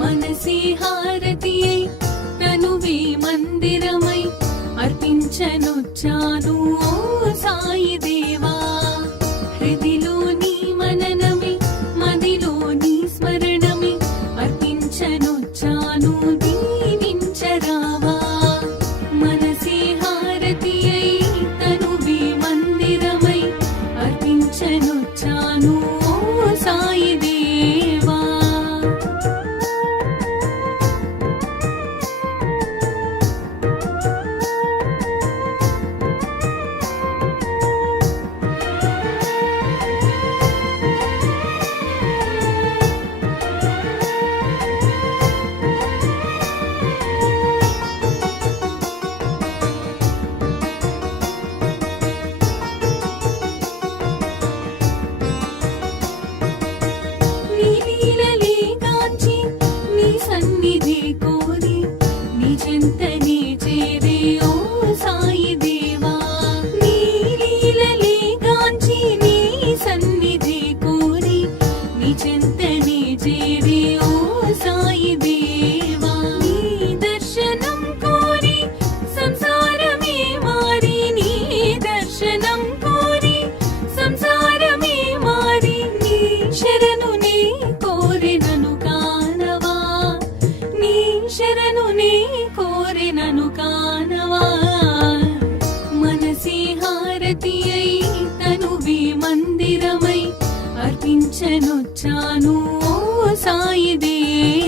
మనసి హారతియై తనువే మందిరమై అర్పించనొచ్చాను ఓ సాయి దేవా. హృదిలోని మననమే మదిలోని స్మరణమే అర్పించనొచ్చాను దీవించరావా. మనసి హారతియై తనువే మందిరమై అర్పించనొచ్చాను ఓ సాయి దేవా. సన్నిధి కోరి నీ చెంతనే చేరే ఓ సాయి దేవా. నీ లీలలే గాంచి నీ సన్నిధి కోరి నీ చెంతనే చేరే ఓ సాయి దేవా. నీ దర్శనం కోరి సంసారమే మారి నీ దర్శనం కోరి సంసారమే మారి నీ శరణు నీ కోరినను కానవా. నీ శరణు నీ కోరినను కానవా. మనసి హారతియై తనువే మందిరమై అర్పించనొచ్చాను ఓ సాయి దేవా.